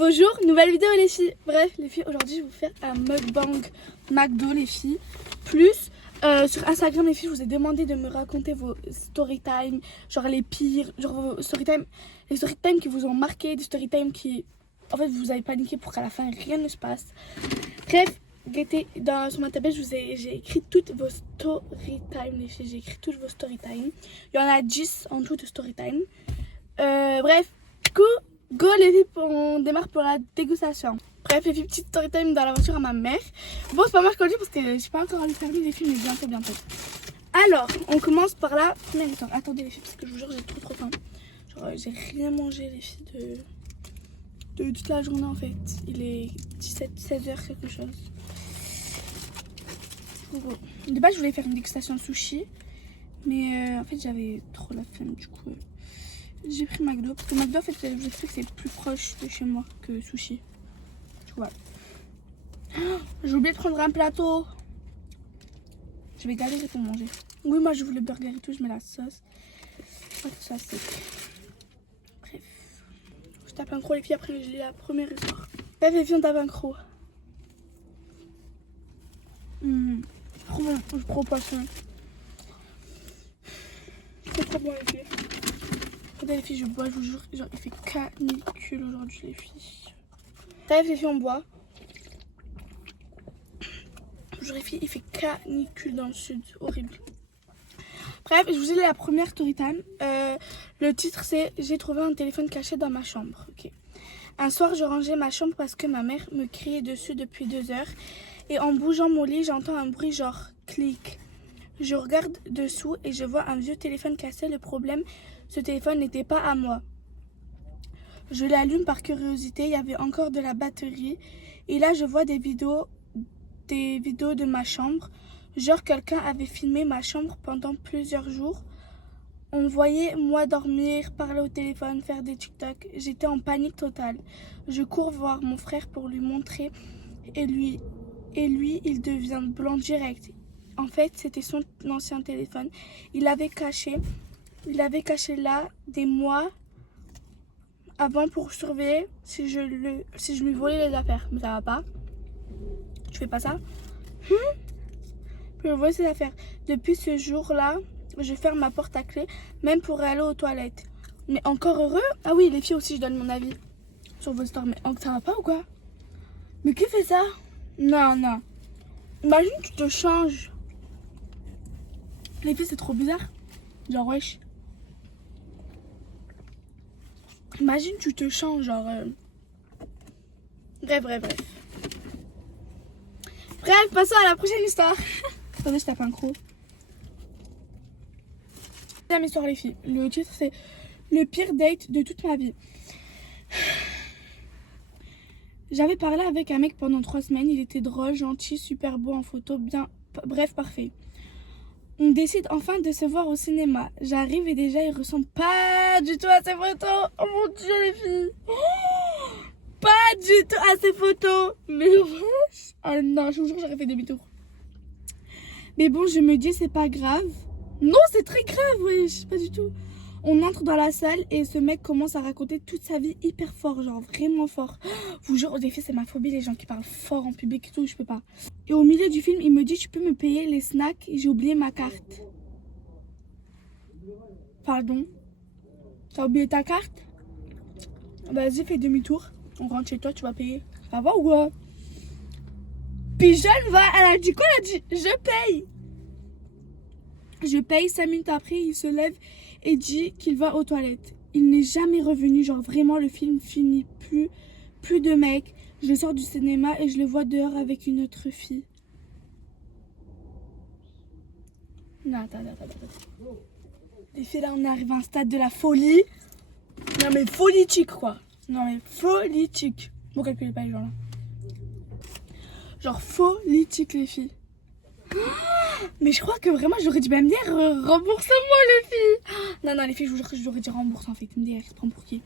Nouveau jour, nouvelle vidéo les filles. Bref les filles, aujourd'hui je vais vous faire un mukbang McDo les filles. Plus sur Instagram les filles, je vous ai demandé de me raconter vos story time, genre les pires, genre vos story time, les story time qui vous ont marqué, des story time qui en fait vous avez paniqué pour qu'à la fin rien ne se passe. Bref, sur ma tablette j'ai écrit toutes vos story time les filles, j'ai écrit toutes vos story time. Il y en a 10 en tout de story time. Bref, go les filles, on démarre pour la dégustation. Bref les filles, petite story time dans la voiture à ma mère. Bon c'est pas moi je conduis parce que je suis pas encore allée fermer les filles, mais bientôt. Alors on commence par la première histoire. Attendez les filles parce que je vous jure j'ai trop faim. Genre j'ai rien mangé les filles de toute la journée en fait. Il est 16h quelque chose. Bon. De base je voulais faire une dégustation de sushi. Mais en fait j'avais trop la flemme du coup. J'ai pris McDo parce que McDo en fait je sais que c'est plus proche de chez moi que sushi. Tu vois. Oh, j'ai oublié de prendre un plateau. Je vais galérer pour manger. Oui moi je veux le burger et tout, je mets la sauce. Pas que ça c'est. Bref. Je tape un croc les filles, après je lis la première histoire. Bref les filles on tape un croc. Trop bon, je prends pas ça. C'est trop bon les filles. Regardez les filles, je bois, je vous jure, genre il fait canicule aujourd'hui les filles. Bref les filles, on boit. Je vous jure les filles, il fait canicule dans le sud, horrible. Bref, je vous ai lu la première story time. Le titre c'est « J'ai trouvé un téléphone caché dans ma chambre ». Okay. Un soir, je rangeais ma chambre parce que ma mère me criait dessus depuis 2 heures. Et en bougeant mon lit, j'entends un bruit genre clic. Je regarde dessous et je vois un vieux téléphone cassé. Le problème, ce téléphone n'était pas à moi. Je l'allume par curiosité, il y avait encore de la batterie. Et là, je vois des vidéos de ma chambre. Genre, quelqu'un avait filmé ma chambre pendant plusieurs jours. On voyait moi dormir, parler au téléphone, faire des TikTok. J'étais en panique totale. Je cours voir mon frère pour lui montrer. Et lui, il devient blanc direct. En fait, c'était son ancien téléphone. Il l'avait caché là des mois avant pour surveiller si je lui volais les affaires. Mais ça va pas. Tu fais pas ça. Je voler ses affaires. Depuis ce jour-là, je ferme ma porte à clé, même pour aller aux toilettes. Mais encore heureux. Ah oui, les filles aussi, je donne mon avis sur vos histoires. Mais ça va pas ou quoi? Mais qui fait ça? Non. Imagine tu te changes. Les filles, c'est trop bizarre. Genre, wesh. Imagine tu te changes, genre... Bref. Bref, passons à la prochaine histoire. Attendez, je tape un croc. Deuxième histoire, les filles. Le titre, c'est « Le pire date de toute ma vie ». J'avais parlé avec un mec pendant 3 semaines. Il était drôle, gentil, super beau en photo, bien... Bref, parfait. On décide enfin de se voir au cinéma. J'arrive et déjà, il ressemble pas du tout à ses photos. Oh mon Dieu, les filles. Oh, pas du tout à ses photos. Mais wesh. Oh non, je vous jure, j'aurais fait demi-tour. Mais bon, je me dis, c'est pas grave. Non, c'est très grave, wesh. Pas du tout. On entre dans la salle et ce mec commence à raconter toute sa vie hyper fort, genre vraiment fort. Vous jure, au défi, c'est ma phobie, les gens qui parlent fort en public et tout, je peux pas. Et au milieu du film, il me dit, tu peux me payer les snacks, j'ai oublié ma carte. Pardon? T'as oublié ta carte? Vas-y, fais demi-tour. On rentre chez toi, tu vas payer. Ça va ou quoi? Puis Jeanne elle a dit quoi? Elle a dit, je paye. Je paye, 5 minutes après, il se lève et dit qu'il va aux toilettes. Il n'est jamais revenu, genre vraiment le film finit plus de mec. Je sors du cinéma et je le vois dehors avec une autre fille. Non, attends. Les filles, là on arrive à un stade de la folie. Non mais politique quoi. Non mais politique. Bon, calculez pas les gens là. Genre politique les filles. Mais je crois que vraiment j'aurais dû même dire remboursement les filles. Non les filles, je vous jure que j'aurais dit rembourse en fait. MDR, se prend pour qui?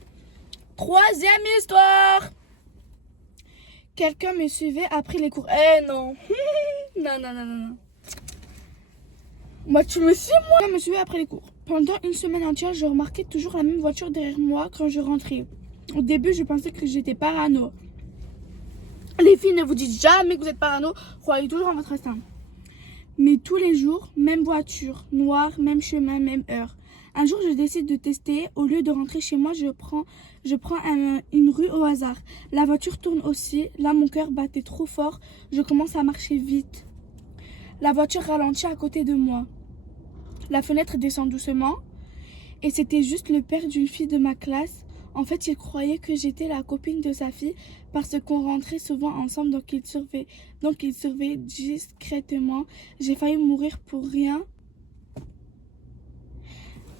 Troisième histoire. Quelqu'un me suivait après les cours. Non. Non. Moi tu me suis moi. Quelqu'un me suivait après les cours. Pendant une semaine entière, je remarquais toujours la même voiture derrière moi quand je rentrais. Au début, je pensais que j'étais parano. Les filles, ne vous dites jamais que vous êtes parano. Croyez toujours en votre instinct. Mais tous les jours, même voiture, noire, même chemin, même heure. Un jour, je décide de tester. Au lieu de rentrer chez moi, je prends une rue au hasard. La voiture tourne aussi. Là, mon cœur battait trop fort. Je commence à marcher vite. La voiture ralentit à côté de moi. La fenêtre descend doucement. Et c'était juste le père d'une fille de ma classe. En fait, il croyait que j'étais la copine de sa fille parce qu'on rentrait souvent ensemble, donc il surveillait discrètement. J'ai failli mourir pour rien.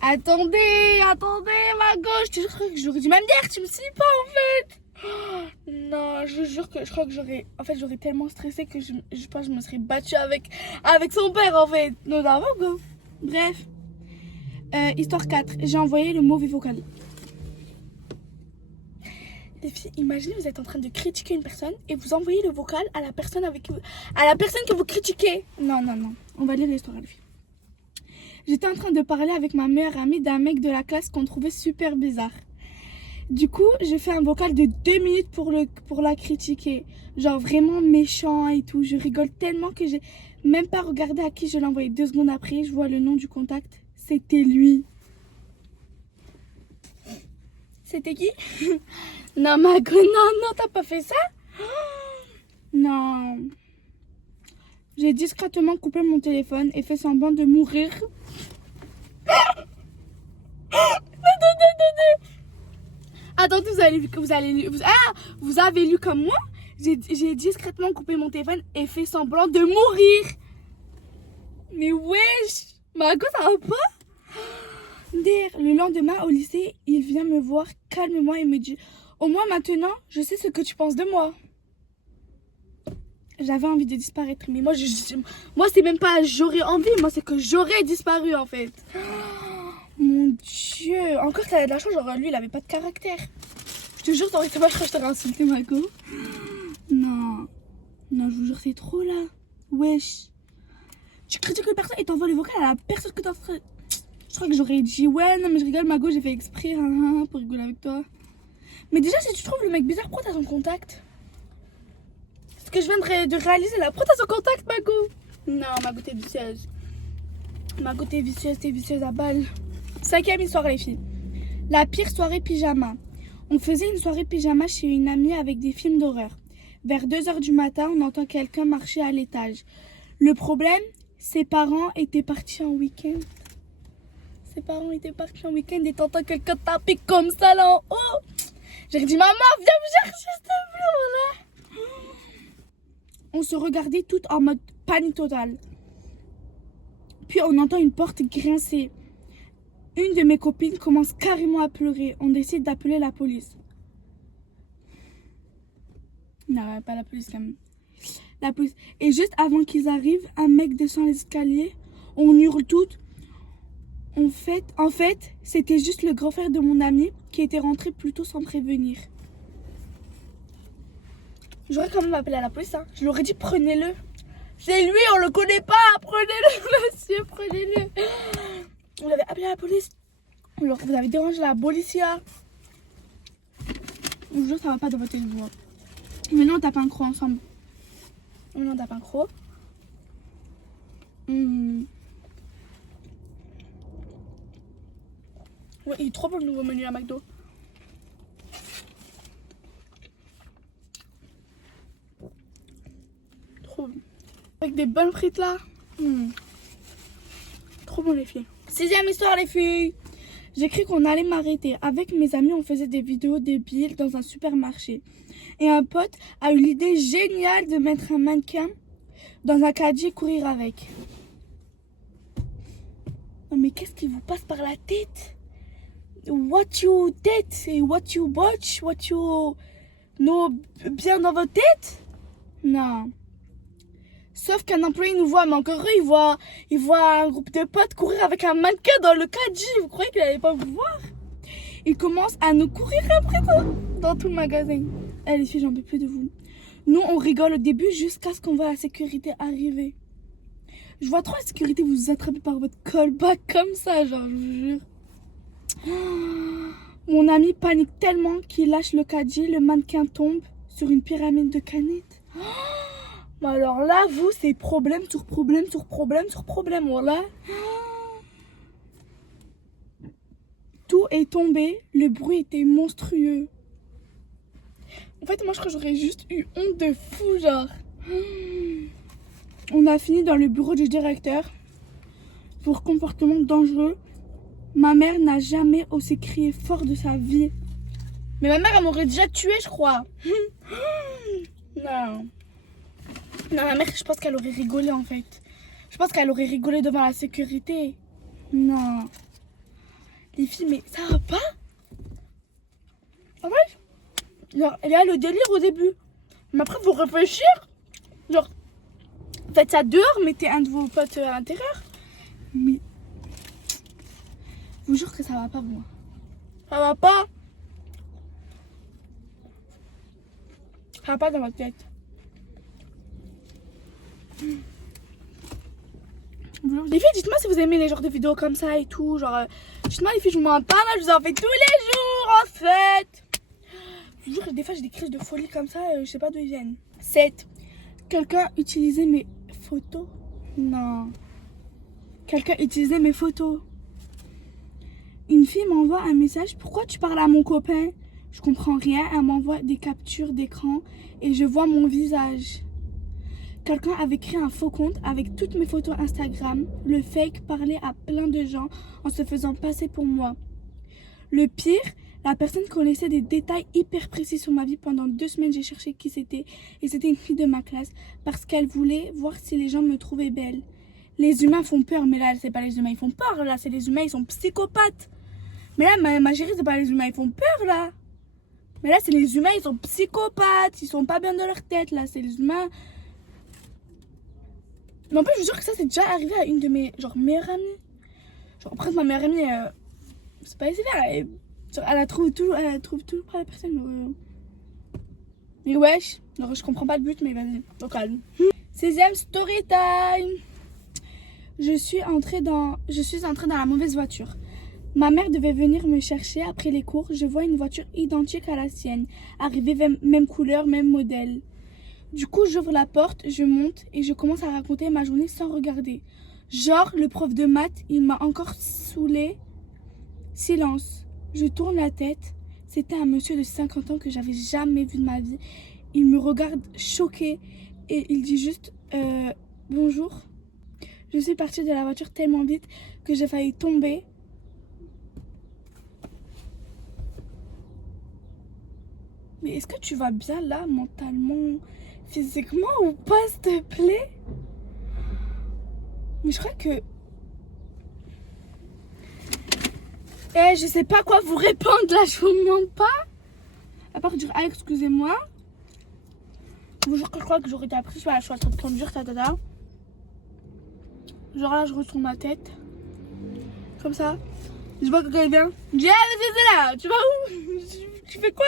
Attendez, ma gauche, je crois que j'aurais dû même dire, tu me suis pas en fait. Oh, non, je vous jure que je crois que j'aurais tellement stressé que je pense que je me serais battue avec son père en fait. Non, go. Bref, histoire 4, j'ai envoyé le mauvais vocal. Les filles, imaginez vous êtes en train de critiquer une personne et vous envoyez le vocal à la personne que vous critiquez. Non, on va lire l'histoire les filles. J'étais en train de parler avec ma meilleure amie d'un mec de la classe qu'on trouvait super bizarre. Du coup, j'ai fait un vocal de 2 minutes pour la critiquer. Genre vraiment méchant et tout. Je rigole tellement que j'ai même pas regardé à qui je l'ai envoyé. 2 secondes après, je vois le nom du contact. C'était lui. C'était qui? Non, Mago, non, t'as pas fait ça? Non. J'ai discrètement coupé mon téléphone et fait semblant de mourir. Attendez, vous avez lu comme moi? J'ai discrètement coupé mon téléphone et fait semblant de mourir. Mais wesh, Mago, ça va pas? Le lendemain au lycée, il vient me voir calmement et me dit: au moins maintenant, je sais ce que tu penses de moi. J'avais envie de disparaître, mais moi c'est même pas j'aurais envie, moi c'est que j'aurais disparu en fait. Oh, mon Dieu, encore t'avais de la chance, genre lui il avait pas de caractère. Je te jure, t'aurais été vache quand je t'aurais insulté, Marco. Non, je vous jure, c'est trop là. Wesh. Tu critiques une personne et t'envoies le vocal à la personne que t'as fait. Je crois que j'aurais dit ouais, non mais je rigole, Mago, j'ai fait exprès pour rigoler avec toi. Mais déjà, si tu trouves le mec bizarre, pourquoi t'as son contact? Ce que je viens de réaliser là, pourquoi t'as son contact, Mago? Non, Mago, t'es vicieuse. Mago, t'es vicieuse à balle. 5e histoire, les filles. La pire soirée pyjama. On faisait une soirée pyjama chez une amie avec des films d'horreur. Vers 2h du matin, on entend quelqu'un marcher à l'étage. Le problème, ses parents étaient partis en week-end. Et t'entends quelqu'un taper comme ça là en haut. J'ai dit: maman, viens me chercher s'il te plaît, voilà. On se regardait toutes en mode panique totale. Puis on entend une porte grincer. Une de mes copines commence carrément à pleurer. On décide d'appeler la police. Non, pas la police quand même. La police. Et juste avant qu'ils arrivent, un mec descend les escaliers. On hurle toutes. En fait, c'était juste le grand frère de mon ami qui était rentré plus tôt sans prévenir. J'aurais quand même appelé à la police, hein. Je leur ai dit: prenez-le. C'est lui, on le connaît pas. Prenez-le, monsieur, prenez-le. On l'avait appelé à la police. Vous avez dérangé la policia. Je vous jure, ça va pas de votre voix. Maintenant, on tape un croc ensemble. Ouais, il est trop bon le nouveau menu à McDo. Trop bon. Avec des bonnes frites là. Trop bon les filles. 6e histoire les filles. J'ai cru qu'on allait m'arrêter. Avec mes amis, on faisait des vidéos débiles dans un supermarché. Et un pote a eu l'idée géniale de mettre un mannequin dans un caddie et courir avec. Non mais qu'est-ce qui vous passe par la tête? What you did et what you watch, what you know bien dans votre tête? Non. Sauf qu'un employé nous voit, mais encore eux, il voit un groupe de potes courir avec un mannequin dans le caddie. Vous croyez qu'il n'allait pas vous voir? Il commence à nous courir après dans tout le magasin. Eh les filles, j'en peux plus de vous. Nous, on rigole au début jusqu'à ce qu'on voit la sécurité arriver. Je vois trop la sécurité vous attraper par votre callback comme ça, genre, je vous jure. Mon ami panique tellement qu'il lâche le caddie, le mannequin tombe sur une pyramide de canettes. Mais alors là, vous, c'est problème sur problème sur problème sur problème, voilà. Tout est tombé, le bruit était monstrueux. En fait, moi, je crois que j'aurais juste eu honte de fou, genre. On a fini dans le bureau du directeur pour comportement dangereux. Ma mère n'a jamais osé crier fort de sa vie. Mais ma mère, elle m'aurait déjà tué, je crois. Non. Non, ma mère, je pense qu'elle aurait rigolé, en fait. Je pense qu'elle aurait rigolé devant la sécurité. Non. Les filles, mais ça va pas? En fait, genre, il y a le délire au début. Mais après, faut réfléchir. Genre, faites ça dehors, mettez un de vos potes à l'intérieur. Mais je vous jure que ça va pas, moi. Ça va pas. Ça va pas dans votre tête. Les filles, dites-moi si vous aimez les genres de vidéos comme ça et tout. Genre, dites-moi les filles, je vous mens pas mal, je vous en fais tous les jours en fait. Je vous jure que des fois j'ai des crises de folie comme ça, je sais pas d'où ils viennent. 7. Quelqu'un utilisait mes photos? Non. Quelqu'un utilisait mes photos. Une fille m'envoie un message. Pourquoi tu parles à mon copain? Je comprends rien. Elle m'envoie des captures d'écran et je vois mon visage. Quelqu'un avait créé un faux compte avec toutes mes photos Instagram. Le fake parlait à plein de gens en se faisant passer pour moi. Le pire, la personne connaissait des détails hyper précis sur ma vie. Pendant 2 semaines, j'ai cherché qui c'était. Et c'était une fille de ma classe parce qu'elle voulait voir si les gens me trouvaient belle. Les humains font peur, mais là, c'est pas les humains, ils font peur. Là, c'est les humains, ils sont psychopathes. Mais là, ma chérie, c'est pas les humains, ils font peur, là. Mais là, c'est les humains, ils sont psychopathes. Ils sont pas bien dans leur tête, là. C'est les humains. Mais en plus, je vous jure que ça, c'est déjà arrivé à une de mes meilleures amies. Genre, après, ma meilleure amie, c'est pas sévère. Elle trouve toujours pas la personne. Mais wesh, genre, je comprends pas le but, mais vas-y, au calme. 16e story time. Je suis entrée dans la mauvaise voiture. Ma mère devait venir me chercher après les cours. Je vois une voiture identique à la sienne. Arrivée, même couleur, même modèle. Du coup, j'ouvre la porte, je monte et je commence à raconter ma journée sans regarder. Genre, le prof de maths, il m'a encore saoulée. Silence. Je tourne la tête. C'était un monsieur de 50 ans que j'avais jamais vu de ma vie. Il me regarde choqué et il dit juste bonjour. Je suis partie de la voiture tellement vite que j'ai failli tomber. Mais est-ce que tu vas bien là, mentalement, physiquement ou pas, s'il te plaît? Mais je crois que... je sais pas quoi vous répondre là, je vous demande pas. À part dire, ah, excusez-moi. Je vous jure que je crois que j'aurais été appris, je suis en train de conduire, tatata. Genre là, je retourne ma tête. Comme ça. Je vois que quelqu'un vient. Je dis, ah, c'est là, tu vas où? Tu fais quoi?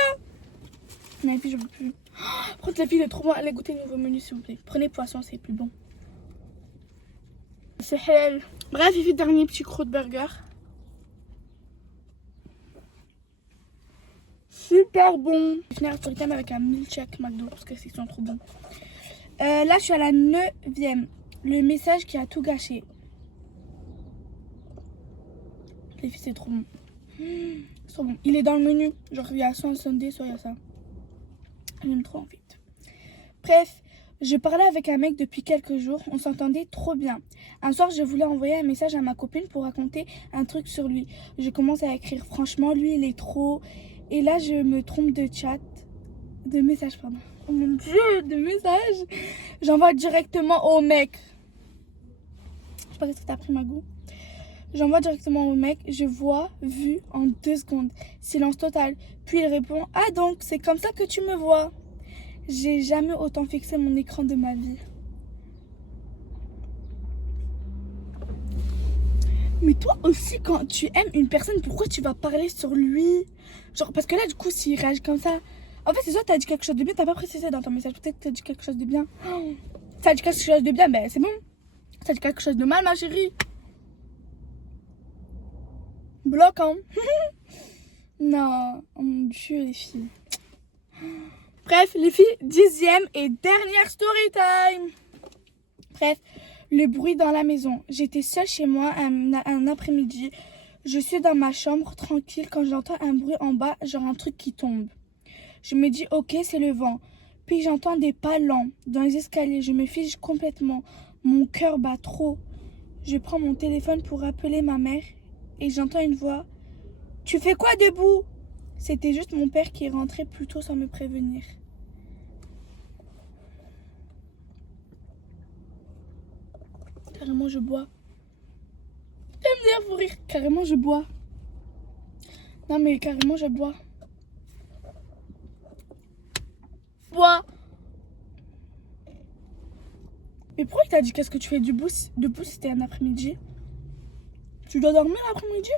Mais les filles, je veux plus. Par contre, la fille est trop bon. Allez goûter le nouveau menu, s'il vous plaît. Prenez poisson, c'est plus bon. C'est halal. Bref, il fait dernier petit croûte burger. Super bon. Je vais finir la story time avec un milkshake McDo parce que c'est trop bon. Là, je suis à la 9e. Le message qui a tout gâché. Les filles, c'est trop bon. C'est trop bon. Il est dans le menu. Genre, il y a soit un sundae, soit il y a ça. J'aime trop en fait. Bref, je parlais avec un mec depuis quelques jours. On s'entendait trop bien. Un soir, je voulais envoyer un message à ma copine pour raconter un truc sur lui. Je commence à écrire. Franchement, lui, il est trop... Et là, je me trompe de chat. De message, pardon. Oh mon dieu, de message. J'envoie directement au mec. Je sais pas ce que t'as pris, ma go. J'envoie directement au mec. Je vois, vu en 2 secondes. Silence total. Puis il répond, ah donc, c'est comme ça que tu me vois. J'ai jamais autant fixé mon écran de ma vie. Mais toi aussi, quand tu aimes une personne, pourquoi tu vas parler sur lui? Genre, parce que là, du coup, s'il réagit comme ça... En fait, c'est soit t'as dit quelque chose de bien, t'as pas précisé dans ton message. Peut-être que t'as dit quelque chose de bien. T'as dit quelque chose de bien, ben c'est bon. T'as dit quelque chose de mal, ma chérie. Bloquant. Non, oh mon Dieu, les filles. Bref, les filles, 10e et dernière story time. Bref, le bruit dans la maison. J'étais seule chez moi un après-midi. Je suis dans ma chambre, tranquille, quand j'entends un bruit en bas, genre un truc qui tombe. Je me dis, ok, c'est le vent. Puis j'entends des pas lents dans les escaliers. Je me fige complètement. Mon cœur bat trop. Je prends mon téléphone pour appeler ma mère et j'entends une voix. Tu fais quoi debout? C'était juste mon père qui est rentré plus tôt sans me prévenir. Carrément, je bois. J'aime bien vous rire. Carrément, je bois. Non, mais carrément, je bois. Bois. Mais pourquoi il t'a dit qu'est-ce que tu fais debout si c'était un après-midi? Tu dois dormir l'après-midi?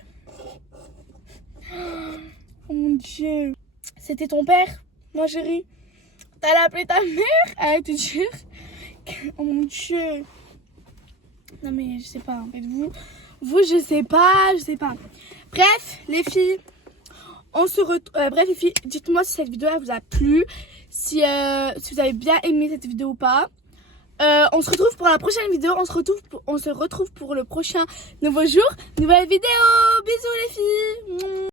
Oh mon Dieu. C'était ton père, ma chérie. T'allais appeler ta mère? Allez te dire. Oh mon Dieu. Non mais je sais pas, en fait, vous je sais pas. Bref, les filles, on se retrouve. Bref, les filles, dites-moi si cette vidéo vous a plu, si vous avez bien aimé cette vidéo ou pas. On se retrouve pour la prochaine vidéo. On se retrouve pour le prochain nouveau jour, nouvelle vidéo. Bisous les filles.